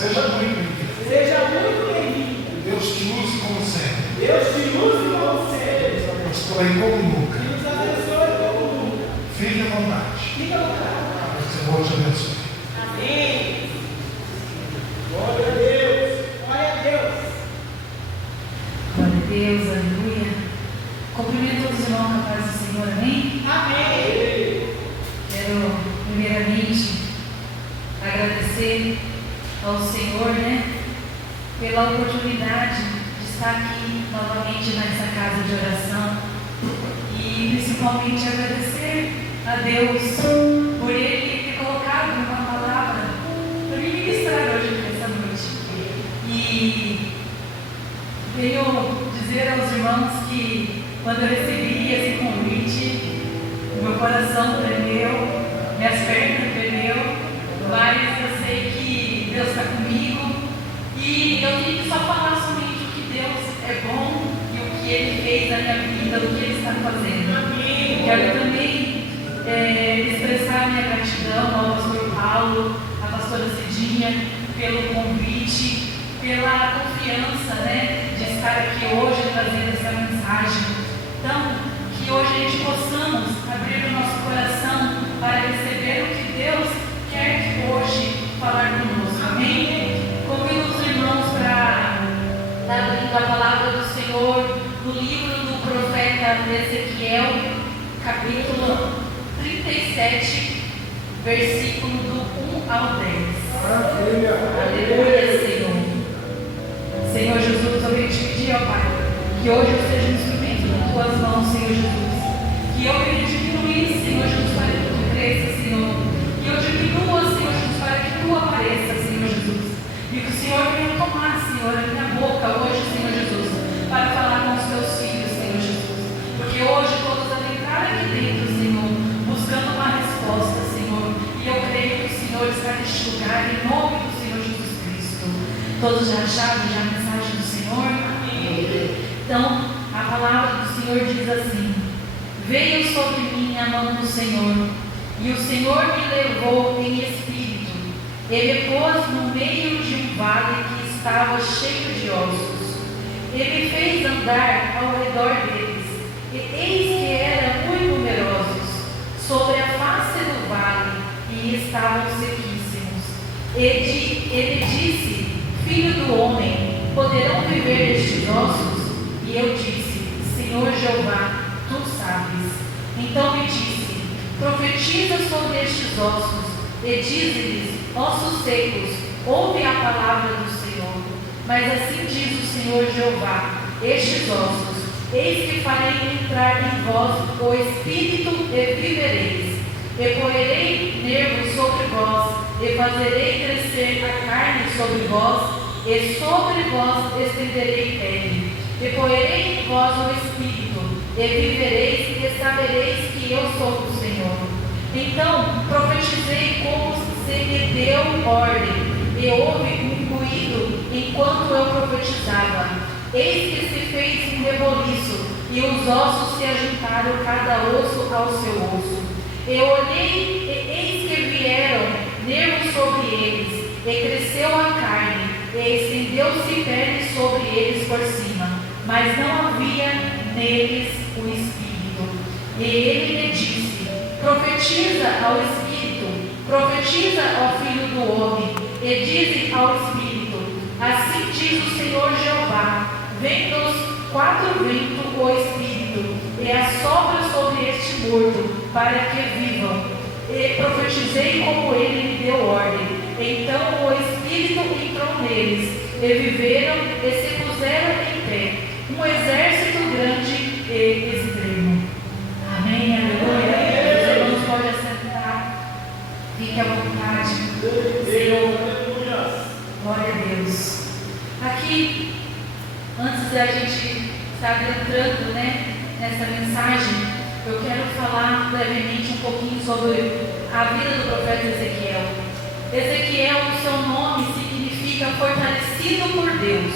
Seja muito bem-vindo. Seja muito bem-vindo. Deus te use como sempre. Deus te use como sempre. Nos abençoe como nunca. E nos abençoe como nunca. Fique à vontade. Fique à vontade. Que o Senhor te abençoe. Amém. Glória a Deus. Glória a Deus. Glória a Deus, aleluia. Cumprimento todos os irmãos com a paz do Senhor, amém? Amém. Quero, primeiramente, agradecer ao Senhor, pela oportunidade de estar aqui novamente nessa casa de oração e principalmente agradecer a Deus por Ele ter colocado uma palavra para me ministrar hoje nessa noite. E venho dizer aos irmãos que quando eu recebi esse convite, o meu coração tremeu, minhas pernas tremeu, mas eu sei que Deus está comigo e eu tenho que só falar somente o que Deus é bom e o que Ele fez na minha vida, o que Ele está fazendo. Amém. Quero também expressar minha gratidão ao pastor Paulo, à pastora Cidinha, pelo convite, pela confiança de estar aqui hoje trazendo essa mensagem. Então, que hoje a gente possamos abrir o nosso coração para receber o que Deus quer hoje falar conosco. Amém? Convido os irmãos para estar abrindo a palavra do Senhor no livro do profeta Ezequiel, capítulo 37, versículo do 1 ao 10. Aleluia, Senhor. Senhor Jesus, eu venho te pedir, ó Pai, que hoje eu seja um instrumento nas tuas mãos, Senhor Jesus. Que eu venha diminuir, Senhor Jesus, para que tu cresça, Senhor. Que eu diminua, Senhor Jesus, para que tu apareça, Senhor Jesus. E que o Senhor venha tomar, Senhor, a minha boca hoje, Senhor Jesus, para falar com os teus filhos, Senhor Jesus. Porque hoje todos adentraram aqui dentro, Senhor, buscando uma resposta, Senhor. E eu creio que o Senhor está neste lugar, em nome do Senhor Jesus Cristo. Todos já acharam já a mensagem do Senhor? Amém. Então, a palavra do Senhor diz assim: veio sobre mim a mão do Senhor, e o Senhor me levou em espírito. Ele me pôs no meio de um vale que estava cheio de ossos. Ele me fez andar ao redor deles, e eis que eram muito numerosos sobre a face do vale, e estavam sequíssimos. Ele disse: filho do homem, poderão viver estes ossos? E eu disse: Senhor Jeová, tu sabes. Então me disse: profetiza sobre estes ossos, e dize-lhes: ossos secos, ouve a palavra do Senhor. Mas assim diz o Senhor Jeová: estes ossos, eis que farei entrar em vós o espírito e vivereis. E porei nervos sobre vós, e fazerei crescer a carne sobre vós, e sobre vós estenderei pele. E porei em vós o espírito, e vivereis, e sabereis que eu sou o Senhor. Então profetizei como se me deu ordem, e houve um ruído enquanto eu profetizava. Eis que se fez um reboliço, e os ossos se ajuntaram cada osso ao seu osso. Eu olhei, e eis que vieram nervos sobre eles, e cresceu a carne, e estendeu-se pele sobre eles por cima, mas não havia neles o espírito. E ele me disse: profetiza ao espírito, profetiza ao filho do homem, e dize ao espírito: assim diz o Senhor Jeová: vem dos quatro ventos o espírito, e assopra sobre este morto, para que vivam. E profetizei como ele me deu ordem. Então o espírito entrou neles, e viveram, e se puseram em pé, um exército grande e extremo. Amém, aleluia. Os irmãos podem assentar, fique à vontade. Senhor, glória a Deus. Aqui, antes da gente estar entrando nessa mensagem, eu quero falar brevemente um pouquinho sobre a vida do profeta Ezequiel. Ezequiel, o seu nome significa fortalecido por Deus.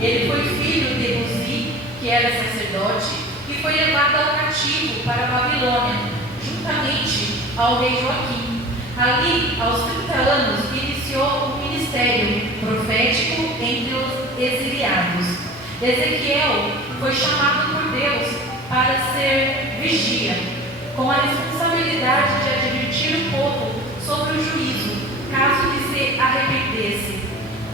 Ele foi filho de Uzi, que era sacerdote, e foi levado ao cativo para a Babilônia, juntamente ao rei Joaquim. Ali, aos 30 anos, iniciou o ministério Ezequiel foi chamado por Deus para ser vigia, com a responsabilidade de advertir o povo sobre o juízo, caso que se arrependesse.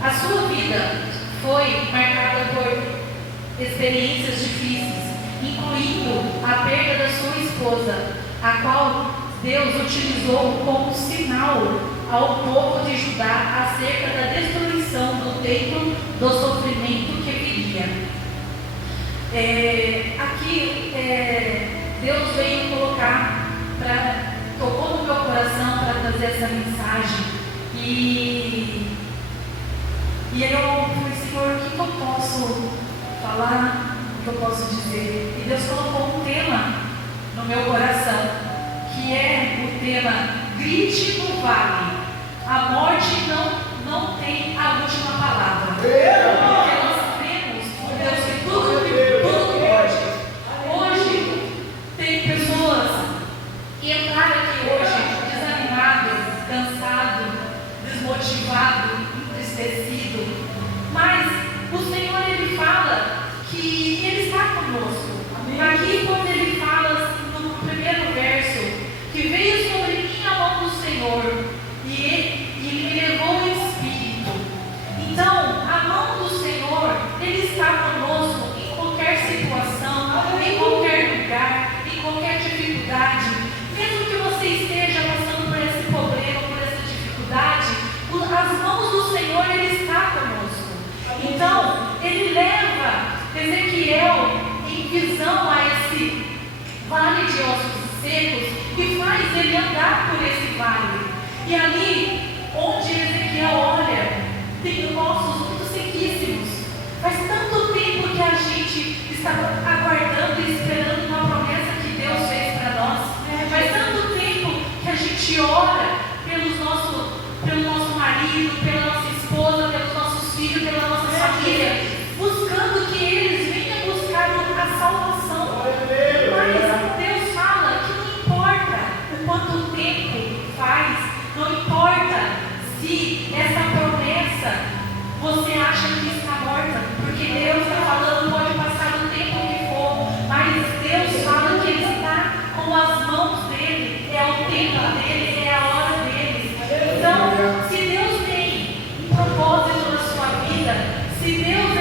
A sua vida foi marcada por experiências difíceis, incluindo a perda da sua esposa, a qual Deus utilizou como sinal ao povo de Judá acerca da destruição do templo, do sofrimento que viria. Aqui Deus veio colocar, tocou no meu coração para trazer essa mensagem, e eu falei, Senhor, o que eu posso falar, o que eu posso dizer? E Deus colocou um tema no meu coração, que é o tema grite no vale. A morte não tem a última palavra. Porque nós cremos em Deus que tudo pode. Hoje tem pessoas que entraram aqui hoje desanimado, cansado, desmotivado, entristecido. Mas o Senhor, Ele fala que Ele está conosco. Aqui quando Ele fala assim, no primeiro verso, que veio sobre mim a mão do Senhor e Ele me levou o Espírito. Então, a mão do Senhor, Ele está conosco em qualquer situação, em qualquer lugar, em qualquer dificuldade. Mesmo que você esteja passando por esse problema, por essa dificuldade, as mãos do Senhor, Ele está conosco. Então, Ele leva Ezequiel em visão a esse vale de ossos secos e faz ele andar por esse vale. E ali, onde Ezequiel olha, tem ossos muito sequíssimos. Faz tanto tempo que a gente está aguardando e esperando uma promessa que Deus fez para nós. Faz tanto tempo que a gente ora pelo nosso marido, pela nossa esposa, pelos nossos filhos, pela nossa família, buscando que eles venham buscar a salvação. Mas Deus fala que não importa o quanto tempo faz, não importa se essa promessa você acha que está morta, porque Deus está falando, pode passar o tempo que for, mas Deus fala que Ele está com as mãos dEle, é o tempo dEle, é a hora dEle. Então, se Deus tem um propósito na sua vida, se Deus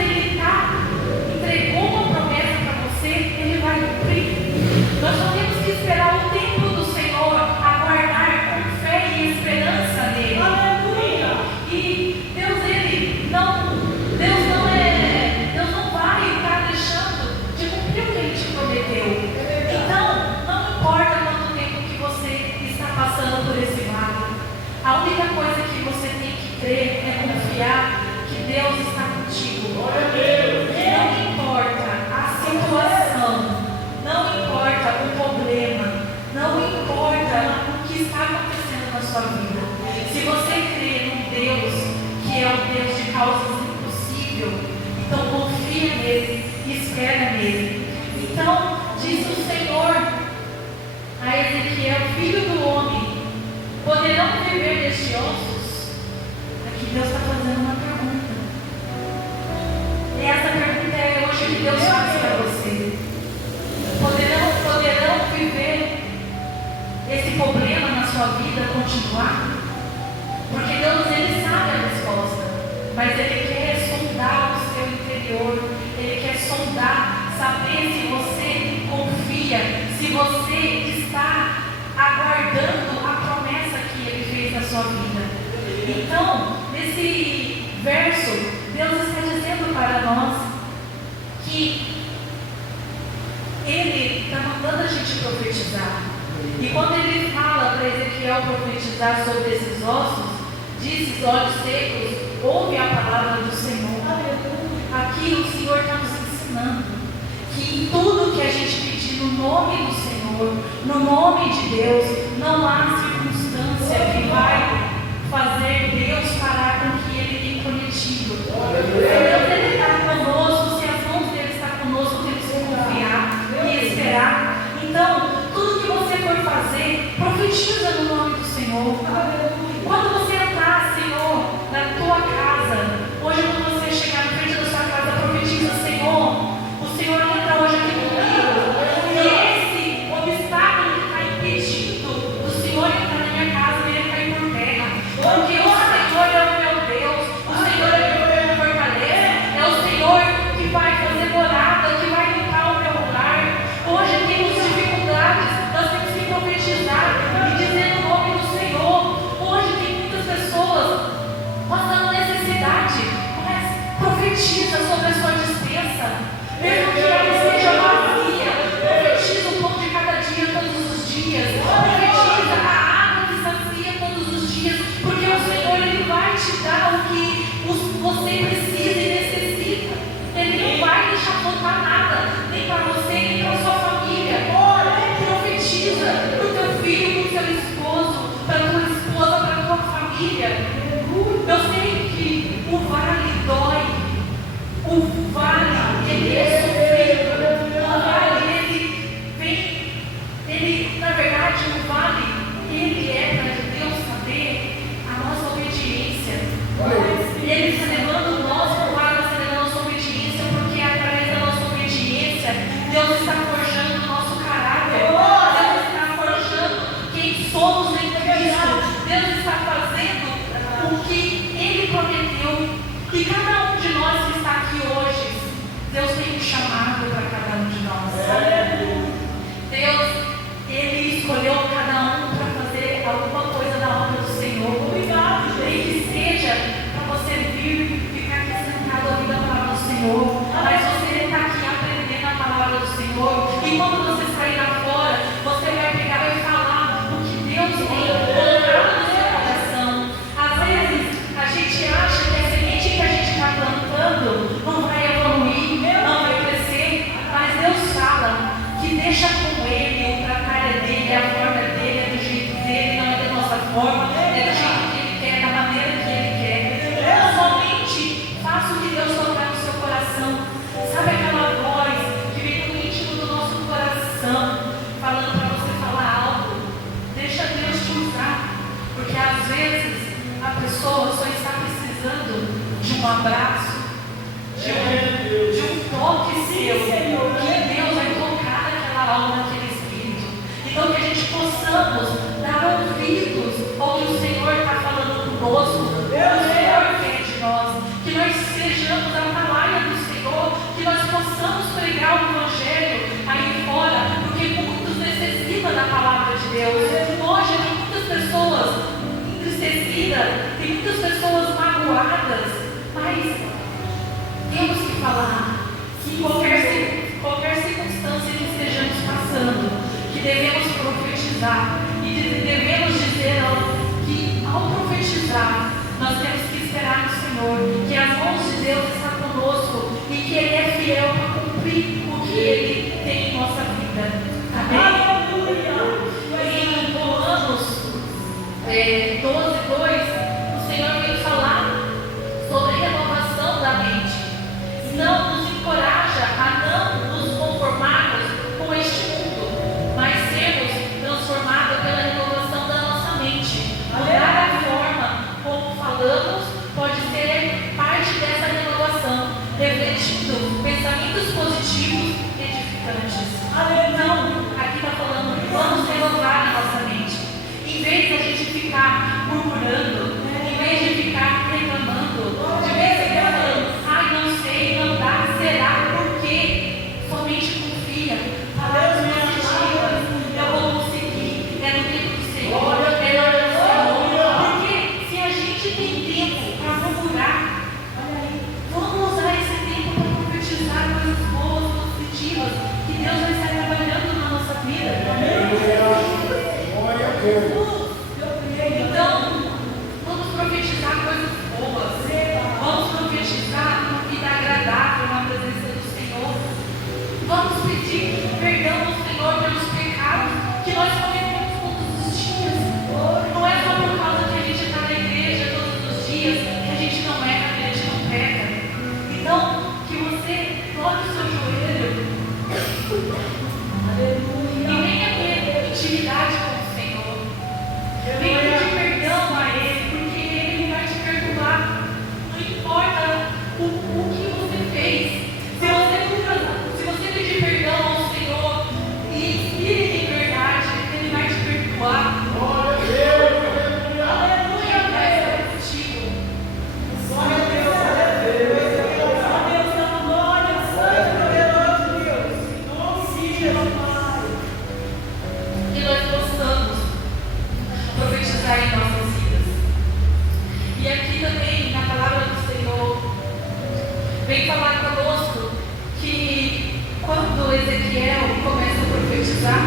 entregou uma promessa para você, Ele vai cumprir. Nós só temos que esperar o tempo do Senhor, aguardar com fé e esperança nele. Aleluia! E Deus não vai estar deixando de cumprir o que Ele te prometeu. Então, não importa quanto tempo que você está passando por esse vale, a única coisa que você tem que crer é confiar que Deus está contigo. Glória a Deus! Que não importa a situação, não importa o problema, não importa o que está acontecendo na sua vida. Se você crê num Deus que é o Deus de causas impossíveis, então confia nele e espera nele. Então, diz o Senhor a Ezequiel, filho do homem, poderão viver destes ossos? Aqui Deus está fazendo uma pergunta. E essa pergunta é hoje que Deus faz para você. Poderão viver esse problema na sua vida, continuar? Porque Deus, Ele sabe a resposta, mas Ele quer sondar o seu interior, Ele quer sondar, saber se você confia, se você está aguardando a promessa que Ele fez na sua vida. Então, nesse verso, Deus está dizendo para nós que Ele está mandando a gente profetizar. E quando Ele fala para Ezequiel profetizar sobre esses ossos, diz: olhos secos, ouve a palavra do Senhor. Aqui o Senhor está nos ensinando que em tudo que a gente pedir no nome do Senhor, no nome de Deus, não há circunstância que vai fazer Deus parar com o que Ele tem prometido. Deus, Ele está conosco, se as mãos dele estão conosco, temos que confiar e esperar. Então, tudo que você for fazer, profetiza no nome do Senhor. Quando você entrar, Senhor, na tua casa, hoje quando você chegar na frente da sua casa, profetiza: Senhor, um abraço, de um toque seu, que Deus vai tocar naquela alma, naquele espírito. Então que a gente possamos dar ouvidos ao que o Senhor está falando conosco, o que o Senhor quer de nós, que nós sejamos a palavra do Senhor, que nós possamos pregar o Evangelho aí fora, porque muitos necessitam da palavra de Deus. Hoje tem muitas pessoas entristecidas, tem muitas pessoas magoadas, mas temos que falar que em qualquer circunstância que estejamos passando, que devemos profetizar e devemos dizer que ao profetizar nós temos que esperar no Senhor, que as mãos de Deus estão conosco e que Ele é fiel para cumprir o que Ele tem em nossa vida. Amém? Em Romanos 12:2, o Senhor veio falar sobre renovação da mente. Não nos encoraja a não nos conformarmos com este mundo, mas sermos transformados pela renovação da nossa mente. Mudar a forma como falamos pode ser parte dessa renovação, refletindo pensamentos positivos e edificantes. Então, aqui está falando, vamos renovar a nossa mente. Em vez de a gente ficar murmurando, em vez de ficar reclamando, de vez de ficar falando, ai, não sei, não dá, será, por quê? Somente confia. Deus positivas, eu vou conseguir, é no tempo do Senhor, é na hora do Senhor. Porque se a gente tem tempo para murmurar, vamos usar esse tempo para profetizar coisas boas, positivas, que Deus vai estar trabalhando na nossa vida. Então, vamos profetizar coisas boas, vamos profetizar uma vida agradável na presença do Senhor, vamos pedir perdão ao Senhor pelos pecados que nós cometemos todos os dias. Não é só por causa que a gente está na igreja todos os dias que a gente não erra, que a gente não peca. Então, que você dobre o seu joelho e venha ter intimidade com o Senhor. Venha pedir perdão a Ele, porque Ele vai te perdoar. Não importa o que você fez. Se você pedir perdão ao Senhor e Espírito em verdade, Ele vai te perdoar. Aleluia, vai estar contigo. Glória a Deus, glória a Deus, Que nós possamos profetizar em nossas vidas. E aqui também, na palavra do Senhor, vem falar conosco que quando Ezequiel começa a profetizar,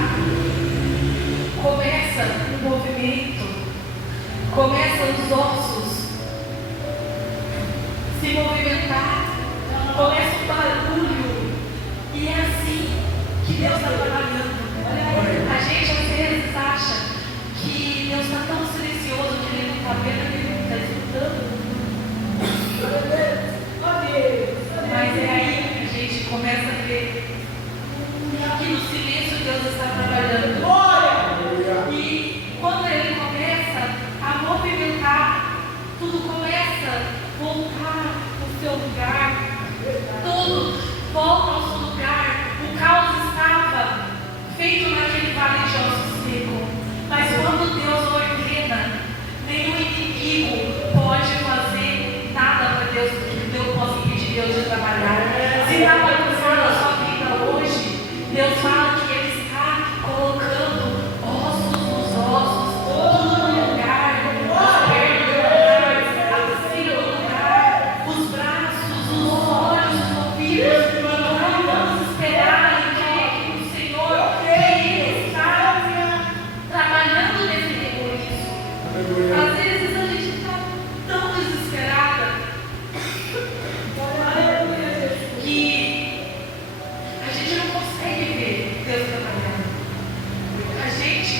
começa um movimento, começam os ossos se movimentar, começa um barulho, e é assim que Deus está trabalhando. A gente às vezes acha que Deus está tão silencioso que Ele não está vendo, que Ele não está escutando. Mas é aí que a gente começa a ver que no silêncio Deus está trabalhando. E quando Ele começa a movimentar, tudo começa a voltar ao seu lugar. Tudo volta ao seu lugar. O caos estava feito naquele vale de ossos seco. Mas quando Deus ordena, nenhum inimigo pode fazer nada para Deus, porque Deus possa impedir Deus de trabalhar. Se está acontecendo na sua vida hoje, Deus fala que Ele está colocando ossos nos ossos, tudo no lugar, as pernas no lugar, a bacia no lugar, os braços, os olhos, os ouvidos. Então vamos esperar e crer no Senhor, que Ele está trabalhando nesse rebuliço. Às vezes a gente está tão desesperada que a gente não consegue ver Deus trabalhando. A gente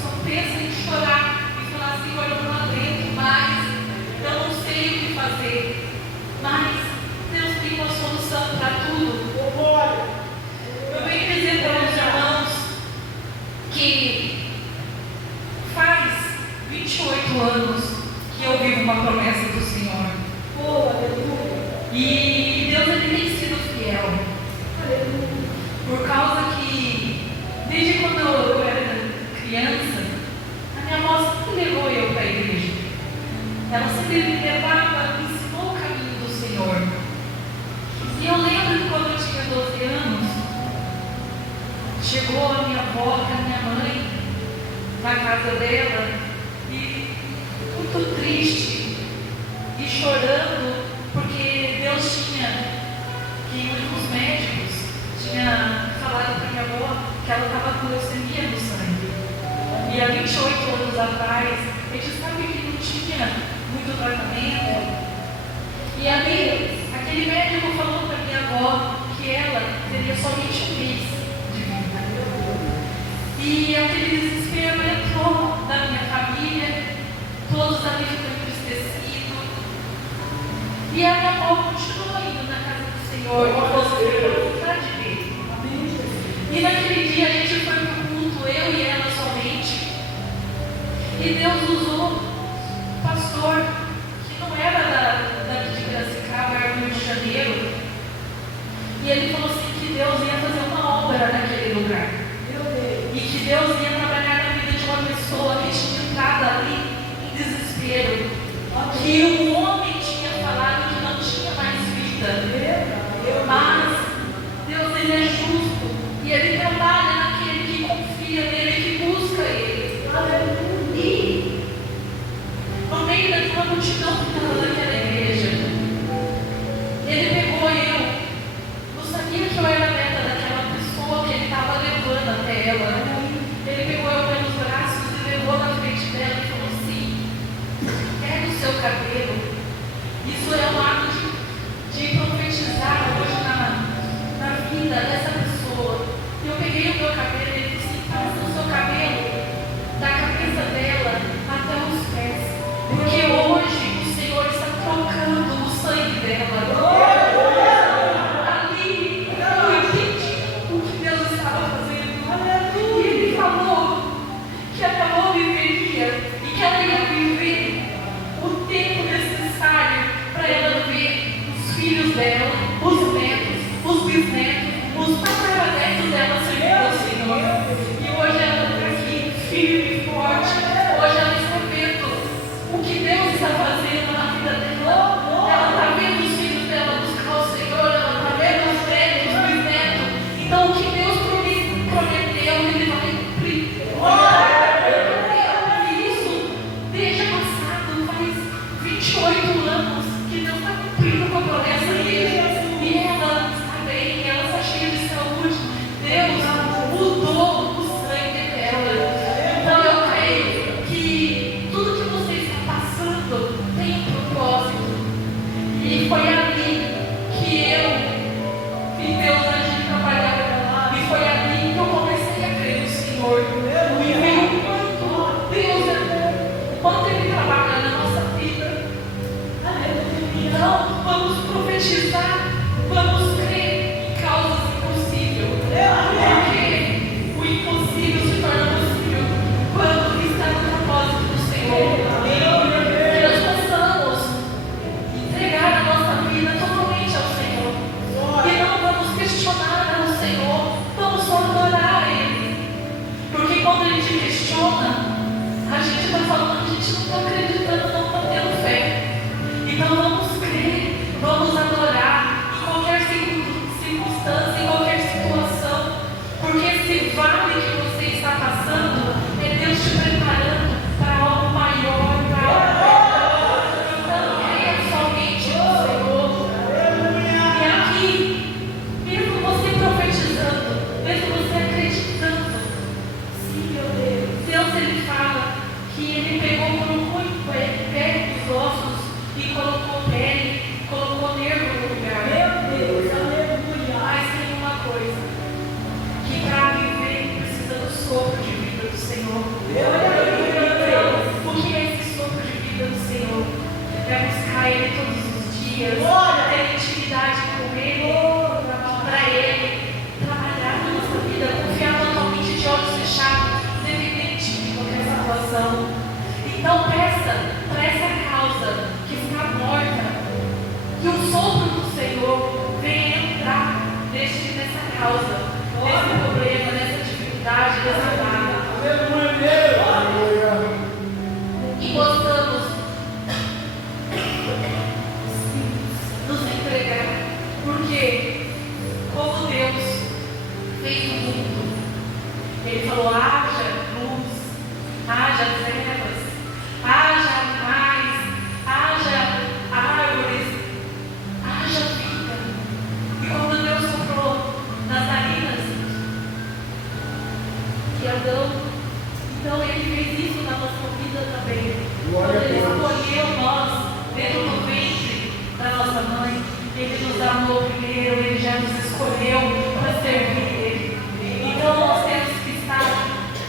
só pensa em chorar e falar, Senhor, eu não aguento mais, eu não sei o que fazer. Mas Deus tem uma solução para tudo. Eu venho dizer para os irmãos que faz 28 anos que eu vivo uma promessa do Senhor. que os médicos tinham falado para minha avó que ela estava com leucemia no sangue. E há 28 anos atrás, a gente sabe que não tinha muito tratamento. E ali, aquele médico falou para minha avó que ela teria somente um mês de vida. E aquele desespero entrou na minha família, todos ali ficam entristecidos. E a minha avó continuou indo na casa do Senhor, com a vontade dele. E naquele dia a gente foi para o culto, eu e ela somente. E Deus usou um pastor que não era daqui de Piracicaba, era do Rio de Janeiro. E ele falou assim que Deus ia fazer uma obra naquele lugar. E que Deus ia trabalhar na vida de uma pessoa que tinha entrado ali em desespero. Que o homem tinha falado que não tinha mais vida. Mas Deus, ele é justo. E ele trabalha naquele que confia nele, que busca ele. E no meio daquela multidão que estava naquela igreja, ele pegou eu. Não sabia que eu era neta daquela pessoa que ele estava levando até ela. Ele pegou eu pelos braços e levou na frente dela e falou assim: pega o seu cabelo. Isso é um ato de profetizar hoje na vida dessa pessoa. E eu peguei o meu cabelo e ele disse assim: passa o seu cabelo da cabeça dela até os pés. Porque hoje o Senhor está trocando o sangue dela. Ali eu entendi o que Deus estava fazendo. E ele falou que a minha avó viveria e que ela ia viver o tempo necessário para ela ver os filhos dela, os netos, os bisnetos, os tataranetos dela servindo ao Senhor. E hoje ela está aqui, firme e forte. Hoje ela está vendo o que Deus está fazendo na vida dela. Ela está vendo os filhos dela buscar o Senhor, ela está vendo os netos, os bisnetos. Então o que Deus prometeu, Ele vai cumprir. E isso desde passado, faz 28 anos que Deus está cumprindo com a promessa dele. E ela está bem, ela está cheia de saúde. Deus mudou o sangue dela. Então eu creio que tudo que você está passando tem um propósito. E foi ali que eu vi Deus agir trabalhar. E foi ali que eu comecei a crer no Senhor. E vi o quanto Deus é bom, quanto Ele trabalha na nossa vida. Então, vamos profetizar, vamos crer em causas impossíveis. Porque o impossível se torna possível quando está no propósito do Senhor. Que nós possamos entregar a nossa vida totalmente ao Senhor. E não vamos questionar o Senhor, vamos só adorar a Ele. Porque quando a gente questiona, a gente está falando que a gente não está acreditando, não está tendo fé. Então vamos crer, vamos adorar em qualquer circunstância, em qualquer situação. Porque esse vale que você está passando é Deus te preparando para algo maior, para algo melhor. Então creia somente no Senhor. E aqui, mesmo você profetizando, mesmo você acreditando, sim, meu Deus, Ele fala que Ele pegou, colocou em pé os ossos e colocou pele, colocou nervo no lugar. Meu Deus, aleluia. Mas tem uma coisa, que para viver precisa do sopro de vida do Senhor. O que é esse sopro de vida do Senhor? É buscar Ele todos os dias, ter intimidade com Ele, para Ele trabalhar na nossa vida, confiar totalmente de olhos fechados, independente de qualquer situação. Então peça para essa causa que está morta, que o sopro do Senhor venha entrar nessa causa, nesse problema, nessa dificuldade, nessa vaga. E possamos nos entregar, porque como Deus fez o mundo, Ele falou: haja luz, haja trevas, haja animais, haja árvores, haja vida. E quando Ele nos amou primeiro, Ele já nos escolheu para servir Ele. Então nós temos que estar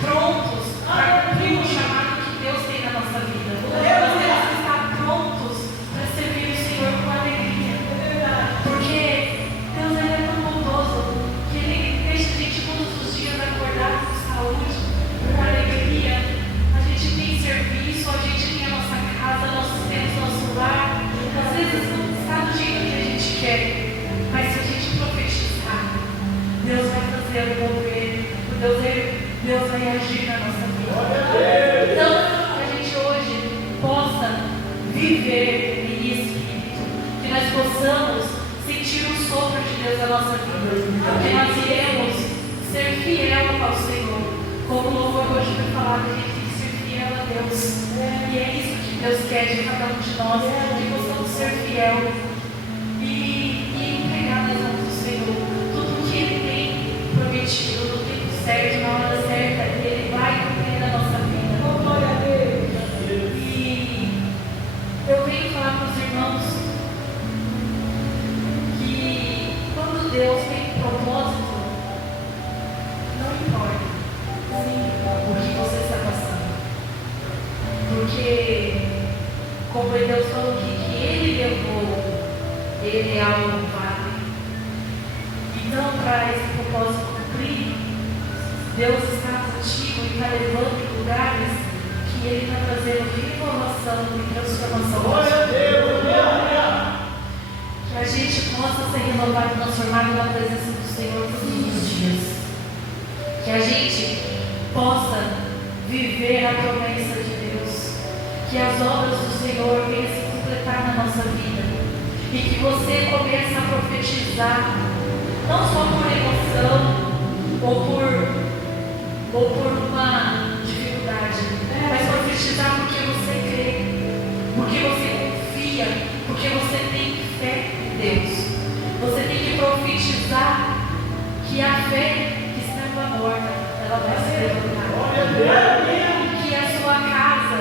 prontos para cumprir o chamado que Deus tem na nossa vida. Nós temos que estar prontos para servir o Senhor com alegria. Porque Deus é tão bondoso que Ele deixa a gente todos os dias acordar com saúde, com alegria. A gente tem serviço, a gente tem a nossa casa, nós temos nosso lar. Às vezes não está do jeito que a gente quer, mas se a gente profetizar, Deus vai fazer o mover, Deus vai agir na nossa vida. Então, que a gente hoje possa viver em espírito, que nós possamos sentir o sopro de Deus na nossa vida, que nós iremos ser fiel ao Senhor. Como o louvor hoje foi falado, a gente tem que ser fiel a Deus. E é isso que Deus quer de cada um de nós, que possamos ser fiel e entregar nas mãos do Senhor tudo que Ele tem prometido no tempo certo, na hora certa, Ele vai cumprir na nossa vida. E eu venho falar para os irmãos que quando Deus tem propósito, não importa o que você está passando, porque como Deus falou que Ele levou Ele ao vale. Então, para esse propósito cumprir, Deus está contigo e está levando em lugares que Ele está trazendo renovação e transformação. Que a gente possa ser renovado e transformado na presença do Senhor todos os dias. Que a gente possa viver a promessa de Deus. Que as obras do Senhor venham se completar na nossa vida. E que você comece a profetizar, não só por emoção ou por uma dificuldade, mas profetizar porque você crê, porque você confia, porque você tem fé em Deus. Você tem que profetizar que a fé que estava morta, ela vai se levantar. Que a sua casa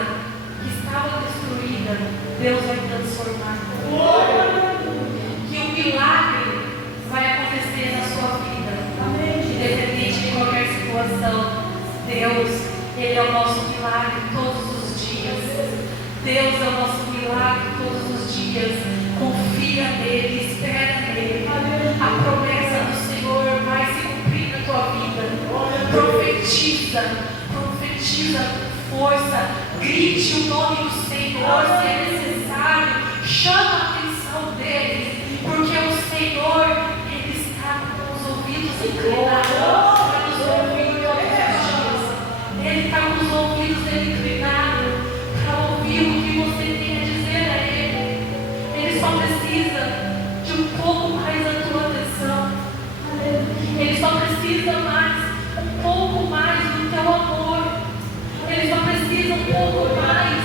que estava destruída, Deus vai transformar. Que um milagre vai acontecer na sua vida, independente de qualquer situação. Deus, Ele é o nosso milagre todos os dias. Deus é o nosso milagre todos os dias. Confia nele, espera nele. A promessa do Senhor vai se cumprir na tua vida. Profetiza com força. Grite o nome do Senhor se é necessário. Chama a atenção dele, porque o Senhor, Ele está com os ouvidos inclinados para nos ouvir todos os dias. Ele está com os ouvidos inclinados para ouvir o que você tem a dizer a Ele. Ele só precisa de um pouco mais da tua atenção. Ele só precisa um pouco mais do teu amor. Ele só precisa um pouco mais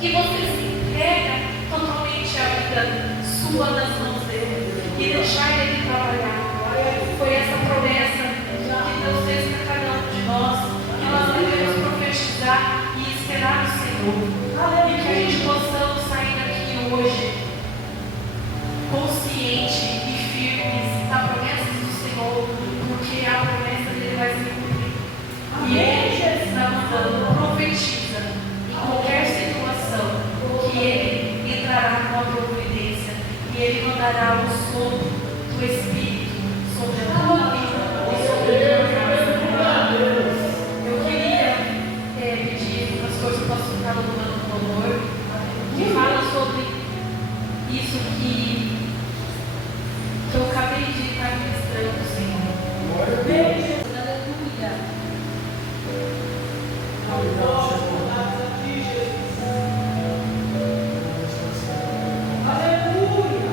que você se entrega totalmente a vida sua nas mãos dele e deixar ele trabalhar. Foi essa promessa que Deus fez para cada um de nós, que nós devemos profetizar e esperar no Senhor. E que a gente possamos sair daqui hoje consciente e firmes da promessa do Senhor, porque a promessa dele vai se cumprir. E ele está mandando, profetiza em qualquer situação que ele entrará com a providência e ele mandará o sopro do Espírito sobre a tua vida e sobre a tua casa. Eu queria pedir para as coisas que possam ficar no louvor, que fala sobre isso que eu acabei de estar ministrando, Senhor. Aleluia.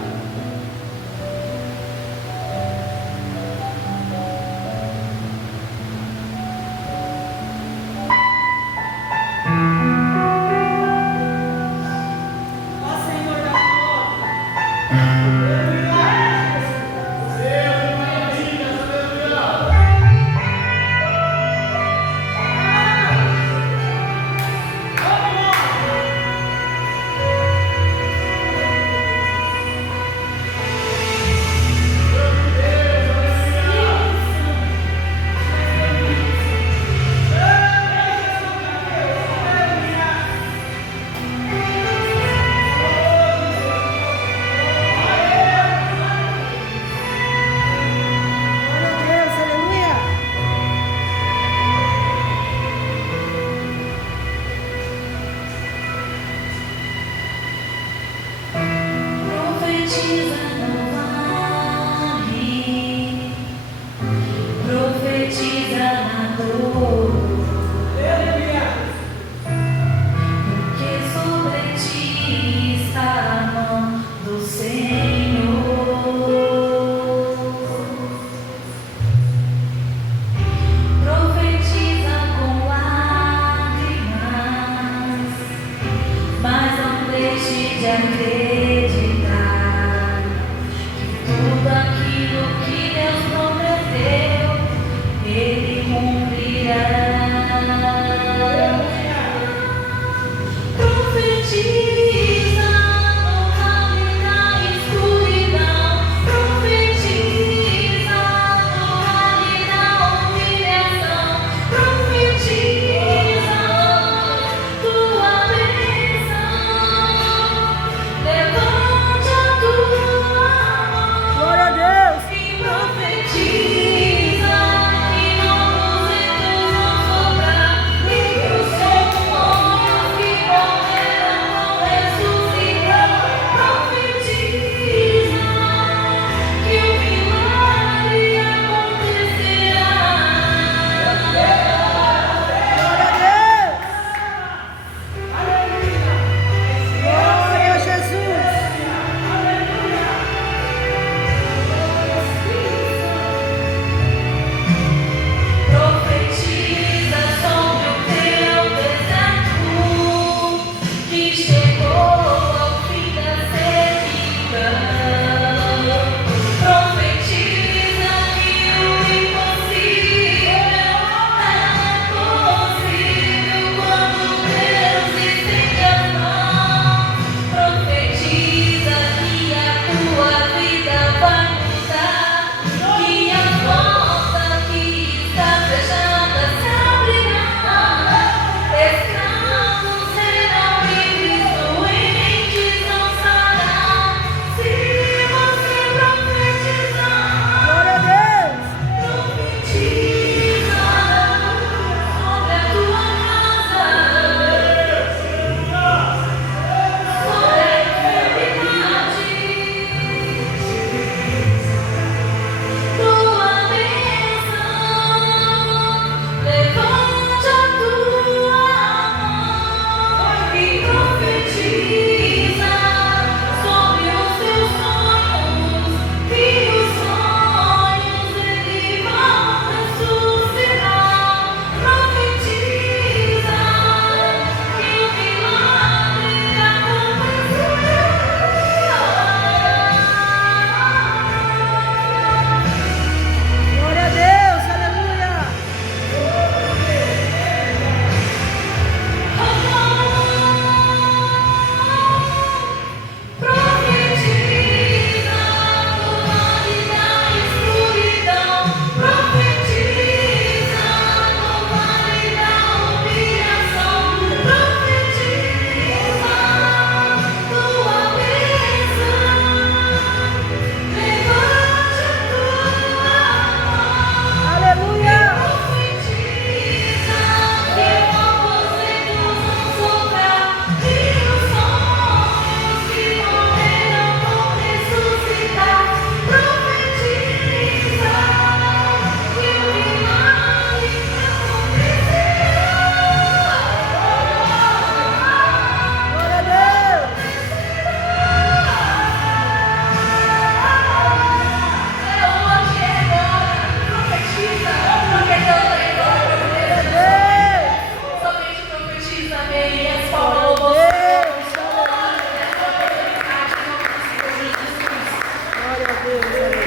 Deus.